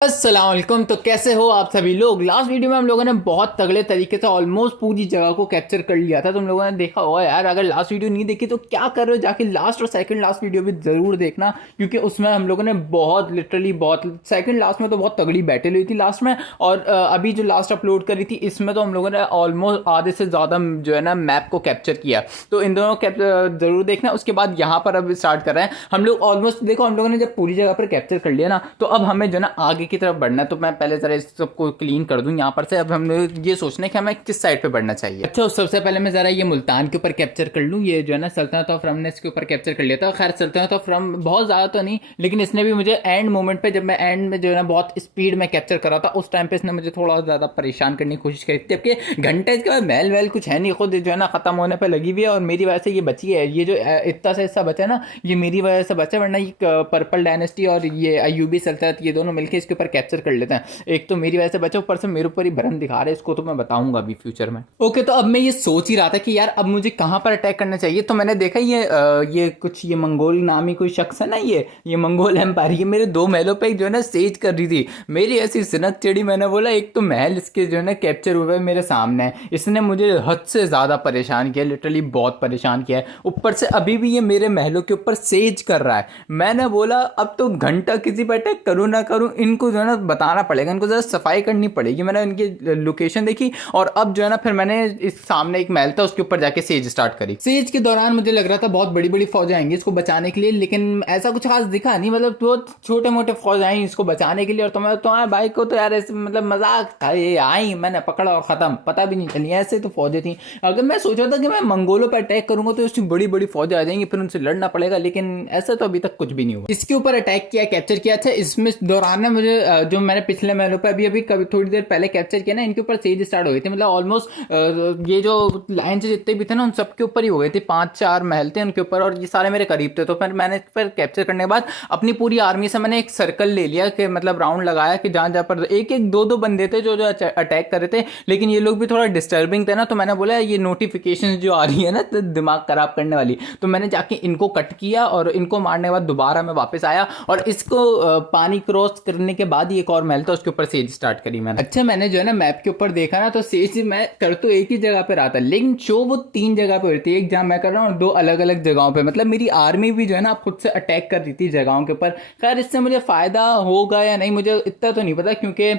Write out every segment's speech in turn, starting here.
अस्सलाम वालेकुम। तो कैसे हो आप सभी लोग। लास्ट वीडियो में हम लोगों ने बहुत तगड़े तरीके से ऑलमोस्ट पूरी जगह को कैप्चर कर लिया था। तुम लोगों ने देखा होगा यार, अगर लास्ट वीडियो नहीं देखी तो क्या कर रहे हो, जाके लास्ट और सेकंड लास्ट वीडियो भी जरूर देखना, क्योंकि उसमें हम लोगों ने बहुत लिटरली बहुत सेकंड लास्ट में तो बहुत तगड़ी बैटल हुई थी लास्ट में। और अभी जो लास्ट अपलोड करी थी इसमें तो हम लोगों ने ऑलमोस्ट आधे से ज़्यादा जो है ना मैप को कैप्चर किया। तो इन दोनों जरूर देखना। उसके बाद यहाँ पर अब स्टार्ट कर रहे हैं हम लोग। ऑलमोस्ट देखो, हम लोगों ने जब पूरी जगह पर कैप्चर कर लिया ना, तो अब हमें जो है ना आगे की तरफ बढ़ना है। तो मैं पहले जरा इस सबको क्लीन कर दूं यहाँ पर से। अब हम ये सोचना है कि हमें किस साइड पे बढ़ना चाहिए। अच्छा, सबसे पहले मैं जरा ये मुल्तान के ऊपर कैप्चर कर लूँ। ये जो है ना सल्तनत ऑफ रम ने इसके ऊपर कैप्चर कर लिया था। खैर सल्तनत ऑफ रम बहुत ज़्यादा तो नहीं, लेकिन इसने भी मुझे एंड मोमेंट पे, जब मैं एंड में जो है ना बहुत स्पीड में कैप्चर कर रहा था, उस टाइम पे इसने मुझे थोड़ा ज़्यादा परेशान करने की कोशिश करी। जबकि घंटे इसके बाद महल वहल कुछ है नहीं, खुद जो है ना खत्म होने पर लगी हुई है, और मेरी वजह से ये बची है। ये जो इतना सा हिस्सा बचा है ना, ये मेरी वजह से बचा, वरना ये पर्पल डायनेस्टी और ये अयूबी सल्तनत ये दोनों मिलकर इसके ऊपर कैप्चर कर लेते हैं। एक तो मेरी वजह से बचा, ऊपर से मेरे ऊपर ही भरम दिखा रहे हैं। इसको तो मैं बताऊंगा अभी फ्यूचर में। ओके, तो अब मैं ये सोच ही रहा था कि यार अब मुझे कहाँ पर अटैक करना चाहिए। तो मैंने देखा ये कुछ ये मंगोल नामी कोई शख्स है ना, ये मंगोल एम्पायर, ये मेरे दो महलों पे जो है ना सेज कर रही थी। मेरी ऐसी सिनक चढ़ी, मैंने बोला एक तो महल इसके जो है ना कैप्चर हुए मेरे सामने है। इसने मुझे हद से ज़्यादा परेशान किया, लिटरली बहुत परेशान किया है। ऊपर से अभी भी ये मेरे महलों के ऊपर सेज कर रहा है। मैंने बोला अब तो घंटा किसी पर अटैक करूँ ना करूँ, इनको जो है ना बताना पड़ेगा, इनको ज़रा सफाई करनी पड़ेगी। मैंने इनकी लोकेशन देखी, और अब जो है ना फिर मैंने इस सामने एक महल था उसके ऊपर जाके सेज स्टार्ट करी। सेज के दौरान मुझे लग रहा था बहुत बड़ी बड़ी फौज आएंगी इसको बचाने के लिए, लेकिन ऐसा कुछ खास दिखा नहीं। मतलब बहुत छोटे मोटे फौज आई इसको बचाने के लिए, और तुम्हारे भाई को तो यार ऐसे मतलब मजाक था, ये आई मैंने पकड़ा और खत्म, पता भी नहीं चली। ऐसे तो फौजें थी। अगर मैं सोचा था कि मैं मंगोलों पर अटैक करूंगा तो उसकी बड़ी बड़ी फौजें आ जाएंगी, फिर उनसे लड़ना पड़ेगा, लेकिन ऐसा तो अभी तक कुछ भी नहीं हुआ। इसके ऊपर अटैक किया, कैप्चर किया। अच्छा, इसमें दौरान में मुझे जो मैंने पिछले महलों पर अभी अभी कभी थोड़ी देर पहले कैप्चर किया ना, इनके ऊपर सेज स्टार्ट हो गई थी। मतलब ऑलमोस्ट ये जो लाइन से जितने भी थे ना उन सबके ऊपर ही हो गए थे। 5-4 महल थे उनके ऊपर, और ये सारे मेरे करीब थे। तो फिर मैंने फिर कैप्चर करने के बाद अपनी पूरी आर्मी से मैंने एक सर्कल ले लिया, कि मतलब राउंड लगाया कि जहाँ जहाँ पर एक एक दो दो बंदे थे जो जो अटैक कर रहे थे, लेकिन ये लोग भी थोड़ा डिस्टर्बिंग थे ना। तो मैंने बोला ये नोटिफिकेशन जो आ रही है ना तो दिमाग खराब करने वाली, तो मैंने जाके इनको कट किया, और इनको मारने के बाद दोबारा मैं वापस आया, और इसको पानी क्रॉस करने के बाद ही एक और महल था उसके ऊपर सेज स्टार्ट करी मैंने। अच्छा, मैंने जो है ना मैप के ऊपर देखा ना, तो सेज मैं कर तो एक ही जगह पे रहा था, लेकिन शो वो 3 जगह पे होती है। एक जहां मैं कर रहा हूँ और 2 अलग अलग जगहों पे। मतलब मेरी आर्मी भी जो है ना खुद से अटैक कर रही थी जगहों के ऊपर। खैर इससे मुझे फायदा होगा या नहीं मुझे इतना तो नहीं पता, क्योंकि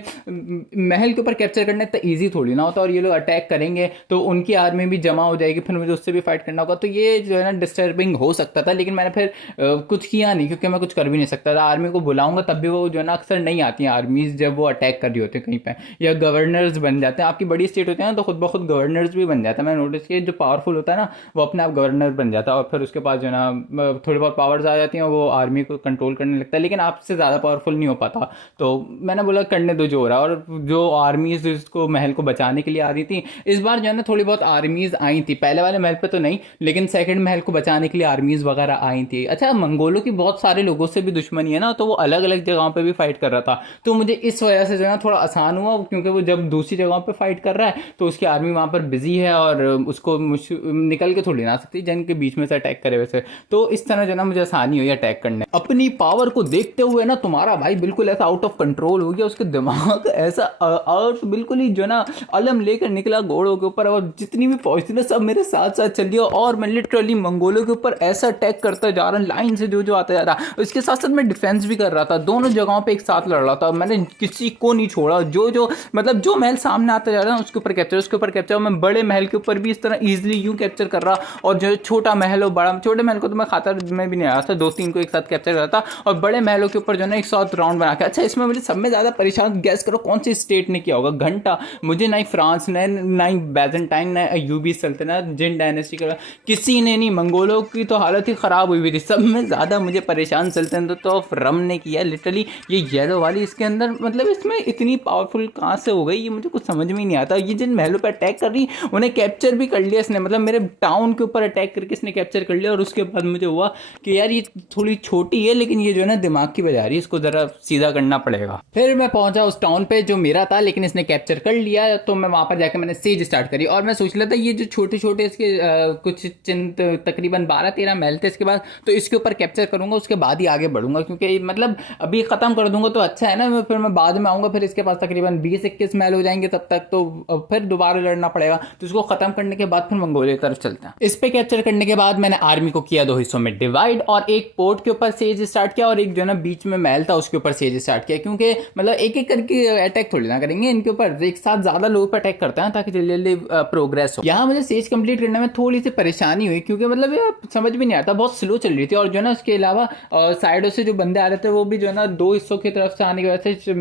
महल के ऊपर कैप्चर करना इतना ईजी थोड़ी ना होता, और ये लोग अटैक करेंगे तो उनकी आर्मी भी जमा हो जाएगी, फिर मुझे उससे भी फाइट करना होगा। तो ये जो है ना डिस्टर्बिंग हो सकता था, लेकिन मैंने फिर कुछ किया नहीं, क्योंकि मैं कुछ कर भी नहीं सकता था। आर्मी को बुलाऊंगा तब भी वो जो है ना अक्सर नहीं आती हैं आर्मीज, जब वो अटैक कर रही होती है कहीं पे, या गवर्नर्स बन जाते हैं। आपकी बड़ी स्टेट होती है ना तो खुद ब खुद गवर्नर्स भी बन जाता है। मैंने नोटिस किया जो पावरफुल होता है ना वो अपने आप गवर्नर बन जाता है, और फिर उसके पास जो है ना थोड़ी बहुत पावर्स आ जाती हैं, वो आर्मी को कंट्रोल करने लगता है, लेकिन आपसे ज़्यादा पावरफुल नहीं हो पाता। तो मैंने बोला करने दो जो हो रहा है। और जो आर्मीज इसको महल को बचाने के लिए आ रही थी, इस बार जो है ना थोड़ी बहुत आर्मीज आई थी। पहले वाले महल पे तो नहीं, लेकिन सेकंड महल को बचाने के लिए आर्मीज वगैरह आई थी। अच्छा, मंगोलों की बहुत सारे लोगों से भी दुश्मनी है ना, तो वो अलग अलग जगहों पे भी फाइट कर रहा था। तो मुझे इस वजह से जो है ना थोड़ा आसान हुआ, क्योंकि वो जब दूसरी जगहों पे फाइट कर रहा है तो उसकी आर्मी वहां पर बिजी है, और उसको निकल के थोड़ी ना आ सकती जंग के बीच में से अटैक करे वैसे। तो इस तरह जो है ना मुझे आसानी हुई अटैक करने। अपनी पावर को देखते हुए ना तुम्हारा भाई बिल्कुल ऐसा आउट ऑफ कंट्रोल हो गया, उसके दिमाग ऐसा और बिल्कुल ही जो है ना अलम लेकर निकला घोड़ों के ऊपर, और जितनी भी फौज थी ना सब मेरे साथ साथ चल रही है, और मैं लिटरली मंगोलों के ऊपर ऐसा अटैक करता जा रहा लाइन से जो जो आता जा रहा। इसके साथ साथ मैं डिफेंस भी कर रहा था, दोनों जगहों पे एक साथ लड़ रहा था। मैंने किसी को नहीं छोड़ा, जो जो मतलब जो महल सामने आता जा रहा है उसके ऊपर कैप्चर, उसके ऊपर कैप्चर। मैं बड़े महल के ऊपर भी इस तरह इजीली यूं कैप्चर कर रहा, और जो छोटा महल हो बड़ा, छोटे महल को तो मैं खाता में भी नहीं आया था, 2-3 को एक साथ कैप्चर कर रहा था, और बड़े महलों के ऊपर जो है ना एक साथ राउंड बना के। अच्छा, इसमें मुझे सब में ज्यादा परेशान गैस करो कौन सी स्टेट ने किया होगा। घंटा मुझे ना ही फ्रांस ने, ना ही बैजेंटाइन, ना अयूबी सल्तनत, जिन डायनेस्टी का किसी ने नहीं। मंगोलों की तो हालत ही खराब हुई थी। सब में ज्यादा मुझे परेशान सल्तनत तो रम ने किया लिटरली। ये येलो वाली इसके अंदर मतलब इसमें इतनी पावरफुल कहाँ से हो गई, ये मुझे कुछ समझ में ही नहीं आता। ये जिन महलों पर अटैक कर रही उन्हें कैप्चर भी कर लिया इसने, मतलब मेरे टाउन के ऊपर अटैक करके इसने कैप्चर कर लिया। और उसके बाद मुझे हुआ कि यार ये थोड़ी छोटी है, लेकिन ये जो है ना दिमाग की बजा रही है, इसको जरा सीधा करना पड़ेगा। फिर मैं पहुंचा उस टाउन पे जो मेरा था, लेकिन इसने कैप्चर कर लिया। तो मैं वहां पर जाकर मैंने सेज स्टार्ट करी, और मैं सोच रहा था ये जो छोटे छोटे इसके कुछ तकरीबन 12-13 महल थे इसके बाद, तो इसके ऊपर कैप्चर करूंगा, उसके बाद ही आगे बढ़ूंगा, क्योंकि मतलब अभी खत्म कर दूंगा तो अच्छा है ना, फिर मैं बाद में आऊँगा, फिर इसके पास तकरीबन 20-21 महल हो जाएंगे तब तक, तो फिर दोबारा लड़ना पड़ेगा। तो इसको ख़त्म करने के बाद फिर मंगोलिया की तरफ चलते हैं। इस पे कैप्चर करने के बाद मैंने आर्मी को किया 2 हिस्सों में डिवाइड, और एक पोर्ट के ऊपर सेज स्टार्ट किया और एक जो है ना बीच में महल था उसके ऊपर सेज स्टार्ट किया, क्योंकि मतलब एक एक करके अटैक थोड़ी ना करेंगे इनके ऊपर, एक साथ ज़्यादा लोगों पर अटैक करते हैं ताकि जल्दी जल्दी प्रोग्रेस हो। यहाँ मुझे सेज कंप्लीट करने में थोड़ी सी परेशानी हुई, क्योंकि मतलब ये समझ भी नहीं आता, बहुत स्लो चल रही थी, और जो है ना उसके अलावा साइडों से जो बंदे आ रहे थे वो भी जो है ना 2 हिस्सों की तरफ से आने की वजह से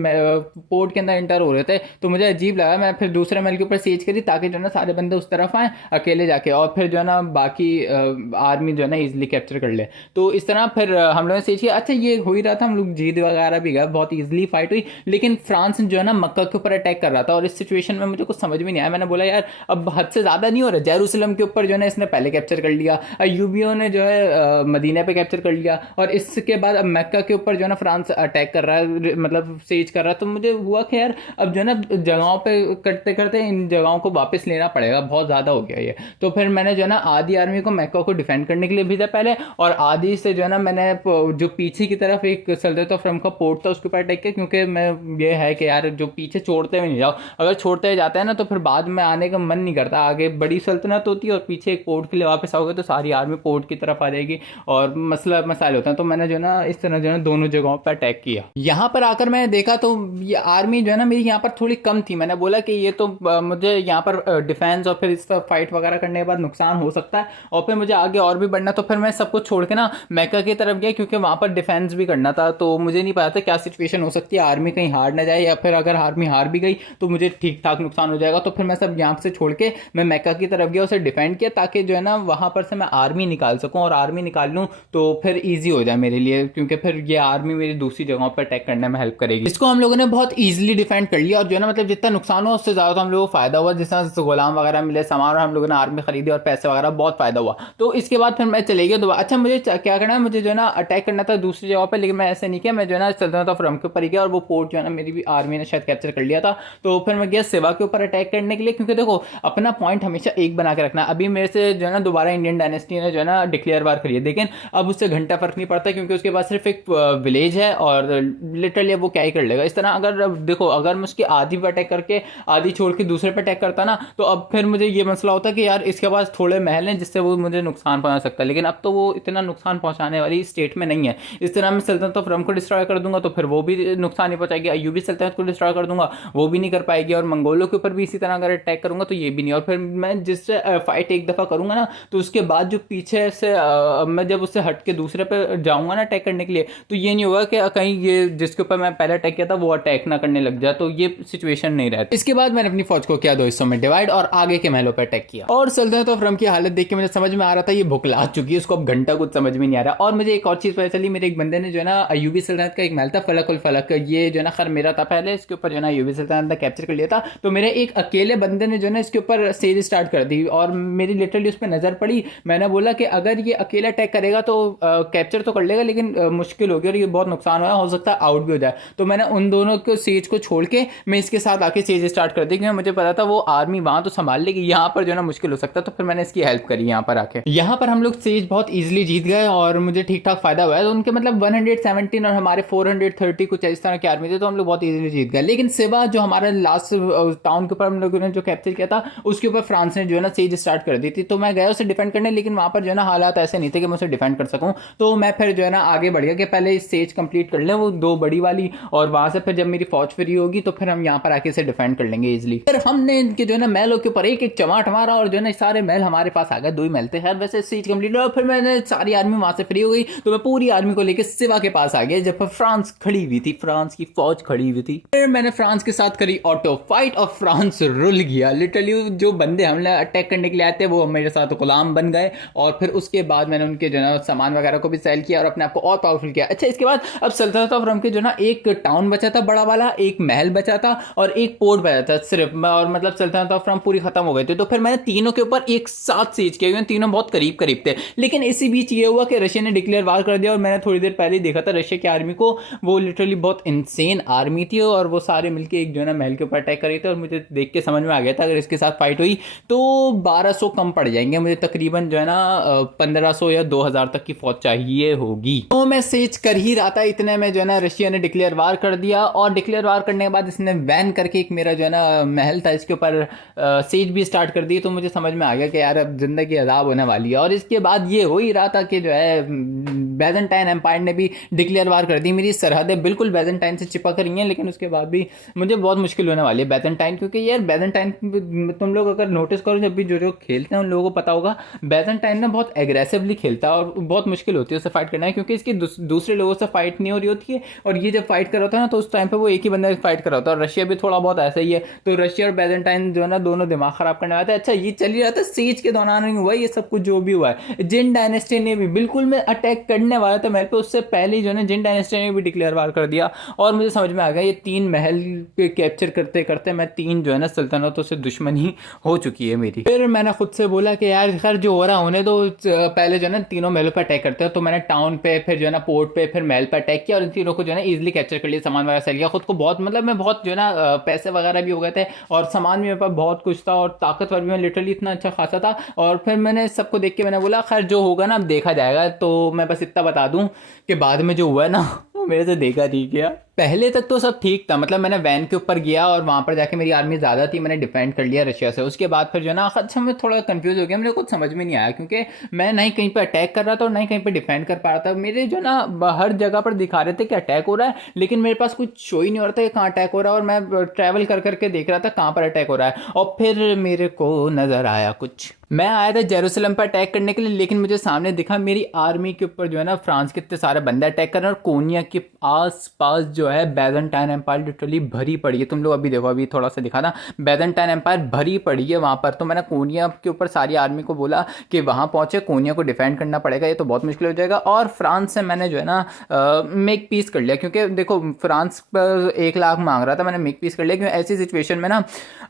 पोर्ट के अंदर एंटर हो रहे थे, तो मुझे अजीब लगा। मैं फिर दूसरे महल के ऊपर सेज करी ताकि जो है ना सारे बंदे उस तरफ आए अकेले जाके, और फिर जो है ना बाकी आर्मी जो है ना इजिली कैप्चर कर ले। तो इस तरह फिर हम लोगों ने सेज किया। अच्छा ये हो ही रहा था, हम लोग जीत वगैरह भी गए, बहुत ईजिली फाइट हुई, लेकिन फ्रांस जो है ना मक्का के ऊपर अटैक कर रहा था, और इस सिचुएशन में मुझे कुछ समझ में नहीं आया। मैंने बोला यार अब हद से ज़्यादा नहीं हो रहा, जेरूसलम के ऊपर जो है ना इसने पहले कैप्चर कर लिया, अयूबियों ने जो है मदीना पे कैप्चर कर लिया, और इसके बाद अब मक्का के ऊपर जो है ना फ्रांस अटैक कर रहा है, मतलब सेज कर रहा है। तो मुझे हुआ कि यार अब जो है ना जगहों पे करते करते इन जगहों को वापस लेना पड़ेगा, बहुत ज़्यादा हो गया ये। तो फिर मैंने जो है ना आधी आर्मी को मक्का को डिफेंड करने के लिए भेजा पहले, और आधी से जो है ना मैंने जो पीछे की तरफ एक सल्तनत ऑफ रम का पोर्ट था उसके ऊपर अटैक किया, क्योंकि मैं ये है कि यार जो पीछे छोड़ते हुए नहीं जाओ, अगर छोड़ते हुए जाते हैं ना तो फिर बाद में आने का मन नहीं करता। आगे बड़ी सल्तनत होती है और पीछे एक पोर्ट के लिए वापस आओगे तो सारी आर्मी पोर्ट की तरफ आ जाएगी और मसला मसाइल होता है। तो मैंने जो है ना इस तरह जो है दोनों जगहों पर अटैक किया। यहाँ पर आकर मैंने देखा तो ये आर्मी जो है ना मेरी यहाँ पर थोड़ी कम थी। मैंने बोला कि ये तो मुझे यहाँ पर डिफेंस और फिर इस पर फाइट वगैरह करने के बाद नुकसान हो सकता है, और फिर मुझे आगे और भी बढ़ना, तो फिर मैं सब कुछ छोड़ के ना मक्का की तरफ गया, क्योंकि वहाँ पर डिफेंस भी करना था। तो मुझे नहीं पता था क्या सिचुएशन हो सकती है, आर्मी कहीं हार ना जाए, या फिर अगर आर्मी हार भी गई तो मुझे ठीक ठाक नुकसान हो जाएगा। तो फिर मैं सब यहाँ से छोड़ के मैं मक्का की तरफ गया, उसे डिफेंड किया, ताकि जो है ना वहाँ पर से मैं आर्मी निकाल सकूँ, और आर्मी निकाल लूँ तो फिर ईजी हो जाए मेरे लिए, क्योंकि फिर ये आर्मी मेरी दूसरी जगहों पर अटैक करने में हेल्प करेगी। इसको हम लोगों ने बहुत ईजिली डिफेंड कर लिया, और जो है ना मतलब जितना नुकसान हुआ उससे ज़्यादा तो हम लोगों को फायदा हुआ, जिस तरह गुलाम वगैरह मिले, सामान, और हम लोगों ने आर्मी खरीदी और पैसे वगैरह, बहुत फायदा हुआ। तो इसके बाद फिर मैं चले गया दोबारा। अच्छा मुझे क्या करना है, मुझे जो है ना अटैक करना था दूसरी जगह पर, लेकिन मैं ऐसे नहीं किया, मैं जो है ना सल्तनत ऑफ रम के ऊपर ही गया, और वो पोर्ट जो है ना मेरी भी आर्मी ने शायद कैप्चर कर लिया था। तो फिर मैं गया सिवा के ऊपर अटैक करने के लिए, क्योंकि देखो अपना पॉइंट हमेशा एक बना के रखना। अभी मेरे से जो है ना दोबारा इंडियन डायनेस्टी ने जो है ना डिक्लेयर वार करी है, लेकिन अब उससे घंटा फर्क नहीं पड़ता, क्योंकि उसके पास सिर्फ एक विलेज है, और लिटरली वो क्या ही कर लेगा। इस तरह अगर देखो अगर मैं उसकी आधी पे अटैक करके आधी छोड़ के दूसरे पे अटैक करता ना, तो अब फिर मुझे ये मसला होता कि यार इसके पास थोड़े महल हैं जिससे वो मुझे नुकसान पहुंचा सकता है, लेकिन अब तो वो इतना नुकसान पहुंचाने वाली स्टेट में नहीं है। इस तरह मैं सल्तनत ऑफ रम को डिस्ट्रॉय कर दूंगा तो फिर वो भी नुकसान नहीं पहुंचाएगी, अयूबी सल्तनत को डिस्ट्रॉय कर दूंगा वो भी नहीं कर पाएगी, और मंगोलों के ऊपर भी इसी तरह अगर अटैक करूंगा तो ये भी नहीं। और फिर मैं जिससे फाइट एक दफ़ा करूंगा ना, तो उसके बाद जो पीछे से मैं जब उससे हट के दूसरे पे जाऊंगा ना अटैक करने के लिए, तो ये नहीं होगा कि कहीं ये जिसके ऊपर मैं पहले अटैक किया था वो अटैक ना करने लग जाए, तो ये सिचुएशन नहीं रहती। इसके बाद मैंने अपनी फौज को किया 2 हिस्सों में डिवाइड, और आगे के महलों पर अटैक किया। और सल्तनत ऑफ रम की हालत देख के मुझे समझ में आ रहा था ये भुखला चुकी है, उसको अब घंटा कुछ समझ में नहीं आ रहा। और मुझे एक और चीज़ पता चली, मेरे एक बंदे ने जो है ना अयूबी सल्तनत का एक महल था फलक उल फलक, ये जो है ना खैर मेरा था पहले, इसके ऊपर जो है ना अयूबी सल्तनत ने कैप्चर कर लिया था। तो मेरे एक अकेले बंदे ने जो है ना इसके ऊपर सेज स्टार्ट कर दी, और मेरी लिटरली उस पर नज़र पड़ी। मैंने बोला कि अगर ये अकेला अटैक करेगा तो कैप्चर तो कर लेगा, लेकिन मुश्किल होगी और ये बहुत नुकसान हो सकता है आउट भी हो जाए। तो मैंने उन दोनों को सेज को छोड़ के मैं इसके साथ आके सेज स्टार्ट कर दी, क्योंकि मुझे पता था वो आर्मी वहां तो संभाल लेगी, यहाँ पर जो है ना मुश्किल हो सकता है। तो फिर मैंने इसकी हेल्प करी यहाँ पर आके। यहाँ पर हम लोग सेज बहुत ईजिली जीत गए और मुझे ठीक ठाक फायदा हुआ है। तो उनके मतलब 117 और हमारे 430 कुछ इस तरह की आर्मी थे, तो हम लोग बहुत ईजिली जीत गए। लेकिन सिवा जो हमारा लास्ट टाउन के ऊपर हम लोगों ने जो कैप्चर किया था उसके ऊपर फ्रांस ने जो है ना सेज स्टार्ट कर दी थी। तो मैं गया उसे डिफेंड करने, लेकिन वहाँ पर जो है ना हालात ऐसे नहीं थे कि मैं उसे डिफेंड कर सकूँ। तो मैं फिर जो है ना आगे बढ़ गया कि पहले इस सेज कंप्लीट कर लें वो 2 बड़ी वाली, और वहाँ से फिर जब मेरी फौज फ्री होगी तो फिर हम यहाँ पर आके इसे डिफेंड कर लेंगे इजिली। फिर हमने इनके जो है ना महलों के ऊपर एक एक चमाट मारा, और जो है ना सारे महल हमारे पास आ गए। 2 ही महल थे खैर वैसे। सेज कंप्लीट और फिर मैंने सारी आर्मी वहाँ से फ्री हो गई, तो मैं पूरी आर्मी को लेकर सिवा के पास आ गया, जब फ्रांस खड़ी हुई थी, फ्रांस की फौज खड़ी हुई थी। फिर मैंने फ्रांस के साथ करी ऑटो फाइट और फ्रांस रुल गया। लिटरली जो बंदे हमने अटैक करने के लिए आए थे वो मेरे साथ गुलाम बन गए, और फिर उसके बाद मैंने उनके जो है सामान वगैरह को भी सेल किया और अपने आप को और पावरफुल किया। अच्छा इसके बाद अब सल्तनत ऑफ रम के जो ना एक टाउन बचा था बड़ा वाला, एक महल बचा था और एक पोर्ट बचा था सिर्फ, और मतलब सल्तनत ऑफ रम पूरी खत्म हो गई थी। तो फिर मैंने तीनों के ऊपर एक साथ सीज किया, तीनों बहुत करीब करीब थे। लेकिन इसी बीच ये हुआ कि रशिया ने डिक्लेयर वार कर दिया, और मैंने थोड़ी देर पहले देखा था रशिया की आर्मी को, वो लिटरली बहुत इंसेन आर्मी थी, और वो सारे मिलकर एक जो है ना महल के ऊपर अटैक कर रहे थे। और मुझे देख के समझ में आ गया था अगर इसके साथ फाइट हुई तो 1200 कम पड़ जाएंगे मुझे, तकरीबन जो है ना 1500 या 2000 तक की फौज चाहिए होगी। तो मैं सेज कर ही रहा था, इतने में जो है ना रशिया ने इसने डिक्लेयर वार कर दिया, और डिक्लेयर वार करने के बाद इसने वैन करके एक मेरा जो है ना महल था इसके ऊपर सीज भी स्टार्ट कर दी। तो मुझे समझ में आ गया कि यार अब ज़िंदगी अजाब होने वाली है। और इसके बाद ये हो ही रहा था कि जो है बैजेंटाइन एम्पायर ने भी डिक्लेयर वार कर दी। मेरी सरहदें बिल्कुल बैजेंटाइन से चिपक रही हैं, लेकिन उसके बाद भी मुझे बहुत मुश्किल होने वाली है बैजेंटाइन, क्योंकि यार बैजेंटाइन तुम लोग अगर नोटिस करो, जब भी जो जो खेलते हैं उन लोगों को पता होगा बैजेंटाइन ना बहुत एग्रेसिवली खेलता है और बहुत मुश्किल होती है उससे फाइट करना है, क्योंकि इसकी दूसरे लोगों से फाइट नहीं हो रही होती है। और ये जब फाइट कर रहा था ना तो उस टाइम पे वो एक ही बंदा फाइट कर रहा था। और रशिया भी थोड़ा बहुत ऐसा ही है, तो रशिया और बैजेंटाइन जो है ना दोनों दिमाग खराब करने वाला था। अच्छा ये चल ही रहा था, सीज के दौरान नहीं हुआ ये सब कुछ जो भी हुआ है। जिन डायनेस्टी ने भी बिल्कुल मैं अटैक करने वाला था महल पे, उससे पहले ही जो है ना जिन डायनेस्टी ने भी डिक्लेयर वार कर दिया। और मुझे समझ में आ गया ये 3 महल पे कैप्चर करते करते मैं 3 जो है ना सल्तनतों से दुश्मनी हो चुकी है मेरी। फिर मैंने खुद से बोला कि यार खैर जो हो रहा होने तो पहले जो है ना तीनों महलों पर अटैक करते हैं। तो मैंने टाउन पे, फिर जो है ना पोर्ट पे, फिर महल पर अटैक किया और इन तीनों को जो है ना इजिली कैप्चर कर लिया, सामान वगैरह सेल किया। खुद को बहुत मतलब मैं बहुत जो है ना पैसे वगैरह भी हो गए थे और सामान भी मेरे पास बहुत कुछ था और ताकतवर भी मैं लिटरली इतना अच्छा खासा था। और फिर मैंने सबको देख के मैंने बोला खैर जो होगा ना अब देखा जाएगा। तो मैं बस इतना बता दूं कि बाद में जो हुआ है ना वो मेरे से देखा नहीं गया। पहले तक तो सब ठीक था, मतलब मैंने वैन के ऊपर गया और वहाँ पर जाके मेरी आर्मी ज़्यादा थी, मैंने डिफेंड कर लिया रशिया से। उसके बाद फिर जो है ना अच्छा मैं थोड़ा कंफ्यूज हो गया, मुझे कुछ समझ में नहीं आया, क्योंकि मैं ना ही कहीं पर अटैक कर रहा था और ना ही कहीं पर डिफेंड कर पा रहा था। मेरे जो ना हर जगह पर दिखा रहे थे कि अटैक हो रहा है, लेकिन मेरे पास कुछ शो ही नहीं हो रहा था कि कहाँ अटैक हो रहा है। और मैं ट्रैवल कर करके देख रहा था कहाँ पर अटैक हो रहा है। और फिर मेरे को नज़र आया कुछ, मैं आया था जेरूसलम पर अटैक करने के लिए, लेकिन मुझे सामने दिखा मेरी आर्मी के ऊपर जो है ना फ्रांस के इतने सारे बंदे अटैक कर रहे हैं और कोनिया के आसपास जो है बैजेंटाइन एम्पायर लिटरली भरी पड़ी है। तुम लोग अभी देखो, अभी थोड़ा सा दिखा ना, बैजेंटाइन एम्पायर भरी पड़ी है वहाँ पर। तो मैंने कोनिया के ऊपर सारी आर्मी को बोला कि वहाँ पहुँचे, कोनिया को डिफेंड करना पड़ेगा, ये तो बहुत मुश्किल हो जाएगा। और फ्रांस से मैंने जो है ना मेक पीस कर लिया, क्योंकि देखो फ्रांस पर 1 लाख मांग रहा था, मैंने मेक पीस कर लिया। क्योंकि ऐसी सिचुएशन में ना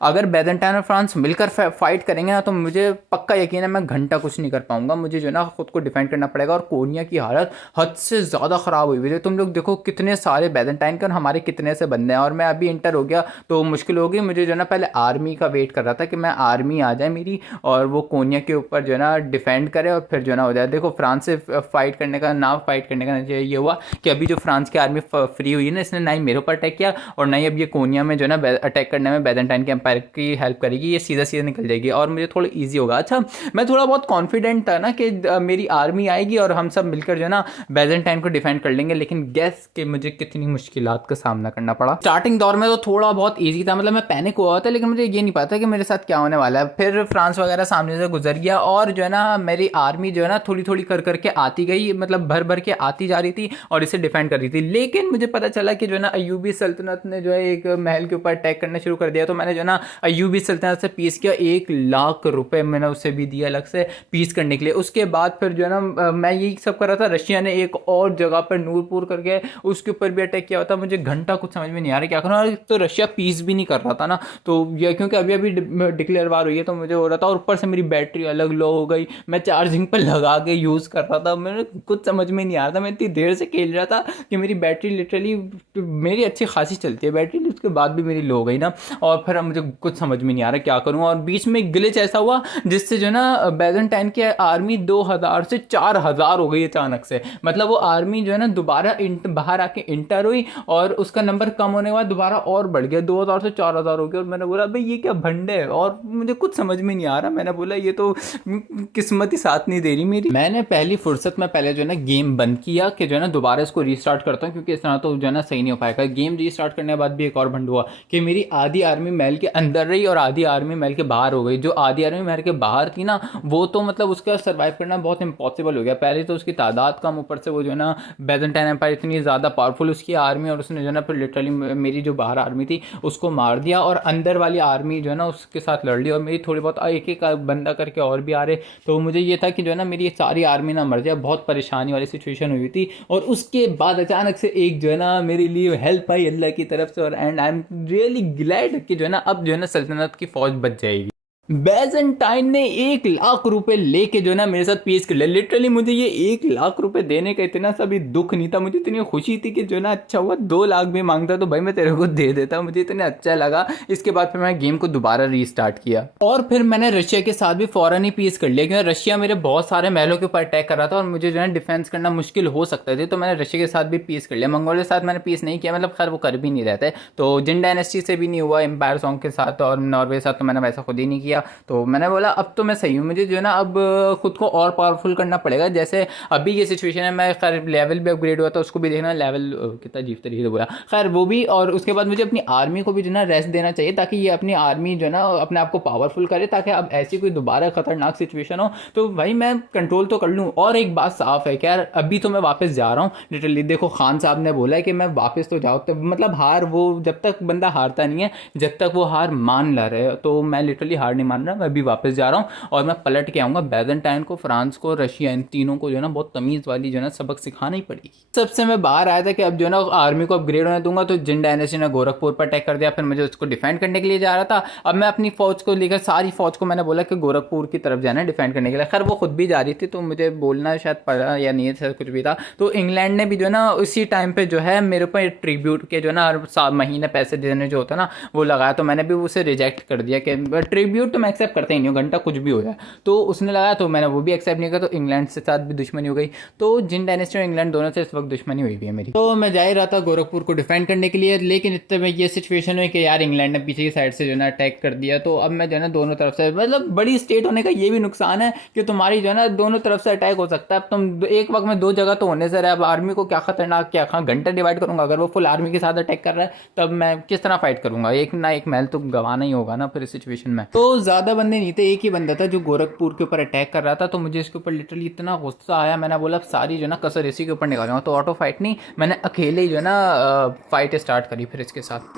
अगर बैजेंटाइन और फ्रांस मिलकर फाइट करेंगे ना तो मुझे पक्का यकीन है मैं घंटा कुछ नहीं कर पाऊंगा, मुझे जो है ना खुद को डिफेंड करना पड़ेगा। और कोनिया की हालत हद से ज़्यादा ख़राब हुई हुई है। तुम लोग देखो कितने सारे बैजेंटाइन के और हमारे कितने से बंदे हैं। और मैं अभी इंटर हो गया तो मुश्किल होगी, मुझे जो है ना पहले आर्मी का वेट कर रहा था कि मैं आर्मी आ जाए मेरी और वो कोनिया के ऊपर जो है ना डिफेंड करे और फिर जो है ना हो जाए। देखो फ्रांस से फाइट करने का नतीजा ये हुआ कि अभी जो फ्रांस की आर्मी फ्री हुई है ना, इसने ना ही मेरे ऊपर अटैक किया और ना ही अब ये कोनिया में जो है ना अटैक करने में बैजेंटाइन के एम्पायर की हेल्प करेगी, ये सीधा सीधा निकल जाएगी और मुझे थोड़ा ईजी होगा। अच्छा मैं थोड़ा बहुत कॉन्फिडेंट था ना कि मेरी आर्मी आएगी और हम सब मिलकर जो है ना बैजेंटाइन को डिफेंड कर लेंगे, लेकिन गैस कि मुझे कितनी मुश्किलात का सामना करना पड़ा। स्टार्टिंग दौर में तो थोड़ा बहुत इजी था, मतलब मैं पैनिक हुआ था, लेकिन मुझे ये नहीं पता कि मेरे साथ क्या होने वाला है। फिर फ्रांस वगैरह सामने से गुजर गया और जो है ना मेरी आर्मी जो है ना थोड़ी थोड़ी कर करके आती गई, मतलब भर भर के आती जा रही थी और इसे डिफेंड कर रही थी। लेकिन मुझे पता चला कि जो है ना अयूबी सल्तनत ने जो है एक महल के ऊपर अटैक करना शुरू कर दिया। तो मैंने जो है ना अयूबी सल्तनत से पीस किया, 1 लाख रुपए मैंने उसे भी दिया अलग से पीस करने के लिए। उसके बाद फिर जो है ना मैं यही सब कर रहा था। रशिया ने एक और जगह पर नूरपुर करके उसके ऊपर भी अटैक किया होता, मुझे घंटा कुछ समझ में नहीं आ रहा क्या करूँ। तो रशिया पीस भी नहीं कर रहा था ना, तो ये क्योंकि अभी अभी डिक्लेयर वार हुई है तो मुझे हो रहा था। और ऊपर से मेरी बैटरी अलग लो हो गई, मैं चार्जिंग पर लगा के यूज़ कर रहा था, मेरे कुछ समझ में नहीं आ रहा था। मैं इतनी देर से खेल रहा था कि मेरी बैटरी लिटरली, मेरी अच्छी खासी चलती है बैटरी, उसके बाद भी मेरी लो हो गई ना। और फिर अब मुझे कुछ समझ में नहीं आ रहा क्या करूँ। और बीच में एक ग्लिच ऐसा हुआ जिससे जो ना बैजेंटाइन की आर्मी 2000 से 4000 हो गई अचानक से। मतलब वो आर्मी जो है ना दोबारा बाहर आके इंटर हुई और उसका नंबर कम होने के बाद दोबारा और बढ़ गया, 2000 से 4000 हो गया। और मैंने बोला भाई ये क्या भंडे है, और मुझे कुछ समझ में नहीं आ रहा। मैंने बोला ये तो किस्मत ही साथ नहीं दे रही मेरी। मैंने पहली फुर्सत में पहले जो है ना गेम बंद किया कि जो है ना दोबारा इसको रीस्टार्ट करता हूँ, क्योंकि इस तरह तो जो है ना सही नहीं हो पाएगा। गेम रीस्टार्ट करने के बाद भी एक और भंड हुआ कि मेरी आधी आर्मी महल के अंदर रही और आधी आर्मी महल के बाहर हो गई। जो आधी आर्मी महल के बाहर थी ना वो तो मतलब उसका सर्वाइव करना बहुत इंपॉसिबल हो गया। पहले तो उसकी तादाद कम, ऊपर से वो जो है ना बैजेंटाइन एम्पायर इतनी ज़्यादा पावरफुल उसकी आर्मी, और उसने जो है ना फिर लिटरली मेरी जो बाहर आर्मी थी उसको मार दिया और अंदर वाली आर्मी जो है ना उसके साथ लड़ ली। और मेरी थोड़ी बहुत एक एक बंदा करके और भी आ रहे। तो मुझे ये था कि जो है ना मेरी सारी आर्मी ना मर जाए, बहुत परेशानी वाली सिचुएशन हुई थी। और उसके बाद अचानक से एक जो है ना मेरे लिए हेल्प आई अल्लाह की तरफ से, और and I am really glad कि जो है ना अब जो है ना सल्तनत की फौज बच जाएगी। बैजेंटाइन ने 1 लाख रुपए लेके जो ना मेरे साथ पेश कर लिया। लिटरली मुझे ये 1 लाख रुपए देने का इतना सा भी दुख नहीं था, मुझे इतनी खुशी थी कि जो ना अच्छा हुआ 2 लाख भी मांगता तो भाई मैं तेरे को दे देता, मुझे इतना अच्छा लगा। इसके बाद फिर मैं गेम को दोबारा रीस्टार्ट किया और फिर मैंने रशिया के साथ भी फौरन ही पीस कर लिया, क्योंकि रशिया मेरे बहुत सारे महलों के ऊपर अटैक कर रहा था और मुझे जो है डिफेंस करना मुश्किल हो सकता था, तो मैंने रशिया के साथ भी पीस कर लिया। मंगोल के साथ मैंने पीस नहीं किया, मतलब खैर वो कर भी नहीं रहते, तो जिन डायनेस्टी से भी नहीं हुआ, एम्पायर सॉन्ग के साथ और नॉर्वे के साथ तो मैंने वैसा खुद ही नहीं किया। तो मैंने बोला अब तो मैं सही हूँ, मुझे जो है ना अब खुद को और पावरफुल करना पड़ेगा। जैसे अभी ये सिचुएशन है, मैं खैर लेवल भी अपग्रेड हुआ था, उसको भी देखना, लेवल कितना अजीब तरीके से बोला, खैर वो भी। और उसके बाद मुझे अपनी आर्मी को भी जो ना रेस्ट देना चाहिए, ताकि ये अपनी आर्मी जो है ना अपने आप को पावरफुल करे, ताकि अब ऐसी कोई दोबारा खतरनाक सिचुएशन हो तो भाई मैं कंट्रोल तो कर लूँ। और एक बात साफ है कि यार अभी तो मैं वापस जा रहा हूँ लिटरली, देखो खान साहब ने बोला है कि मैं वापस तो जाऊँ, तो मतलब हार वो जब तक बंदा हारता नहीं है जब तक वो हार मान ला रहे, तो मैं लिटरली हार नहीं मान रहा, मैं अभी वापस जा रहा हूँ और मैं पलट के आऊँगा। बैजेंटाइन को, फ्रांस को, रशिया, इन तीनों को जो है ना बहुत तमीज़ वाली जो है ना सबक सिखाना ही पड़ेगी। सबसे मैं बाहर आया था कि अब जो है ना आर्मी को अपग्रेड होने दूंगा, तो जिन डायनेस्टी ने गोरखपुर पर अटैक कर दिया, फिर मुझे उसको डिफेंड करने के लिए जा रहा था। अब मैं अपनी फौज को लेकर, सारी फौज को मैंने बोला कि गोरखपुर की तरफ जाना है डिफेंड करने के लिए। खैर वो खुद भी जा रही थी, तो मुझे बोलना शायद पड़ा या नहीं था, कुछ भी था। तो इंग्लैंड ने भी जो है ना उसी टाइम पे जो है मेरे ऊपर ट्रिब्यूट के जो है ना हर महीने पैसे देने जो होता है ना वो लगाया, तो मैंने भी उसे रिजेक्ट कर दिया कि ट्रिब्यूट तो मैं एक्सेप्ट करता ही नहीं हूँ, घंटा कुछ भी हो जाए। तो उसने लगाया तो मैंने वो भी एक्सेप्ट नहीं किया, तो इंग्लैंड से साथ भी दुश्मनी हो गई। तो जिन डायनेस्टी और इंग्लैंड दोनों से इस वक्त दुश्मनी हुई भी है मेरी। तो मैं जा ही रहा था गोरखपुर को डिफेंड करने के लिए, लेकिन इतने में ये सिचुएशन हुई कि यार इंग्लैंड ने पीछे की साइड से जो है ना अटैक कर दिया। तो अब मैं जो है ना दोनों तरफ से, मतलब बड़ी स्टेट होने का ये भी नुकसान है कि तुम्हारी जो है ना दोनों तरफ से अटैक हो सकता है। अब तुम एक वक्त में 2 जगह तो होने से रहे, अब आर्मी को क्या खतरनाक, क्या घंटा डिवाइड करूंगा, अगर वो फुल आर्मी के साथ अटैक कर रहा है तब मैं किस तरह फाइट करूंगा, एक ना एक महल तो गंवाना ही होगा ना फिर इस सिचुएशन में। तो ज़्यादा बंदे नहीं थे, एक ही बंदा था जो गोरखपुर के ऊपर अटैक कर रहा था, तो मुझे इसके ऊपर लिटरली इतना गुस्सा आया, मैंने बोला सारी जो है ना कसर इसी के ऊपर निकालूंगा। तो ऑटो फाइट नहीं, मैंने अकेले ही जो है ना फाइट स्टार्ट करी फिर इसके साथ।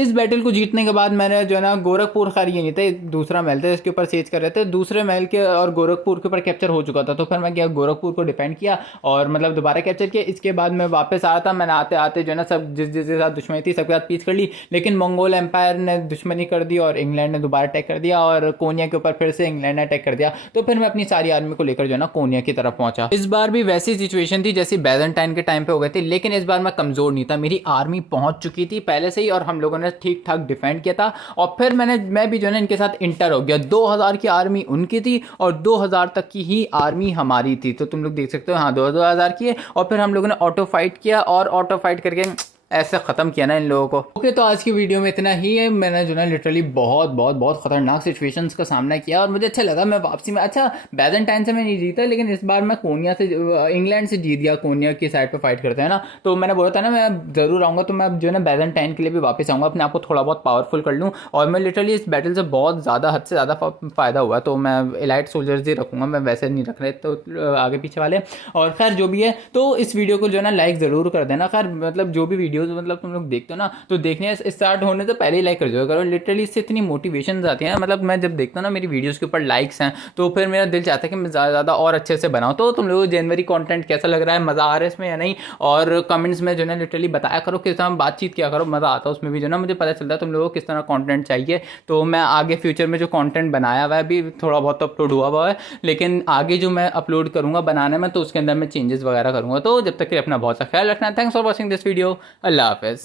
इस बैटल को जीतने के बाद मैंने जो है ना गोरखपुर, खैर ये नहीं था, दूसरा महल था इसके ऊपर सेज कर रहे थे, दूसरे महल के और गोरखपुर के ऊपर कैप्चर हो चुका था। तो फिर मैं क्या गोरखपुर को डिफेंड किया और मतलब दोबारा कैप्चर किया। इसके बाद मैं वापस आया था, मैंने आते आते जो है ना सब जिसके साथ दुश्मनी थी सबके साथ पीस कर ली, लेकिन मंगोल एम्पायर ने दुश्मनी कर दी और इंग्लैंड ने दोबारा अटैक कर दिया और कोनिया के ऊपर फिर से इंग्लैंड ने अटैक कर दिया। तो फिर मैं अपनी सारी आर्मी को लेकर जो है ना कोनिया की तरफ पहुंचा। इस बार भी वैसी सिचुएशन थी जैसी बैजेंटाइन के टाइम पे हो गई थी, लेकिन इस बार मैं कमजोर नहीं था, मेरी आर्मी पहुंच चुकी थी पहले से ही और हम लोगों ने ठीक ठाक डिफेंड किया था। और फिर मैं भी जो है ना इनके साथ इंटर हो गया। 2000 की आर्मी उनकी थी और 2000 तक की ही आर्मी हमारी थी। तो तुम लोग देख सकते हो, हाँ 2000 की है। और फिर हम लोगों ने ऑटो फाइट किया और ऑटो फाइट करके ऐसे ख़त्म किया ना इन लोगों को। ओके, तो आज की वीडियो में इतना ही है। मैंने जो ना लिटरली बहुत बहुत बहुत खतरनाक सिचुएशंस का सामना किया और मुझे अच्छा लगा। मैं वापसी में, अच्छा बैजेंटाइन से मैं नहीं जीता, लेकिन इस बार मैं कोनिया से, इंग्लैंड से जीत गया। कोनिया की साइड पे फाइट करते हैं ना, तो मैंने बोला था ना मैं ज़रूर आऊँगा। तो मैं अब जो है ना बैजेंटाइन के लिए भी वापस आऊँगा, अपने आप को थोड़ा बहुत पावरफुल कर लूँ। और मैं लिटरली इस बैटल से बहुत ज़्यादा, हद से ज़्यादा फ़ायदा हुआ। तो मैं एलाइट सोल्जर्स ही रखूँगा, मैं वैसे नहीं रख रहे तो आगे पीछे वाले। और खैर जो भी है, तो इस वीडियो को जो है ना लाइक ज़रूर कर देना। खैर मतलब जो भी वीडियो वीडियोज़ मतलब तुम लोग देखते हो ना, तो देखने स्टार्ट होने से पहले ही लाइक कर दो करो। लिटरली इससे इतनी मोटिवेशन आती है ना, मतलब मैं जब देखता हूँ ना मेरी वीडियोज़ के ऊपर लाइक्स हैं, तो फिर मेरा दिल चाहता है कि मैं ज़्यादा ज़्यादा और अच्छे से बनाऊँ। तो तुम लोगों को जनवरी कंटेंट कैसा लग रहा है, मज़ा आ रहा है इसमें या नहीं, और कमेंट्स में जो है लिटरली बताया करो, किस तरह बातचीत किया करो, मज़ा आता है उसमें भी, जो ना मुझे पता चलता है तुम लोगों को किस तरह कंटेंट चाहिए। तो मैं आगे फ्यूचर में जो कंटेंट बनाया हुआ है, अभी थोड़ा बहुत अपलोड हुआ है, लेकिन आगे जो मैं अपलोड करूँगा बनाने में, तो उसके अंदर मैं चेंजेस वगैरह करूँगा। तो जब तक के लिए अपना बहुत सा ख्याल रखना। Thanks for watching this video. अल्लाह हाफ़िज़।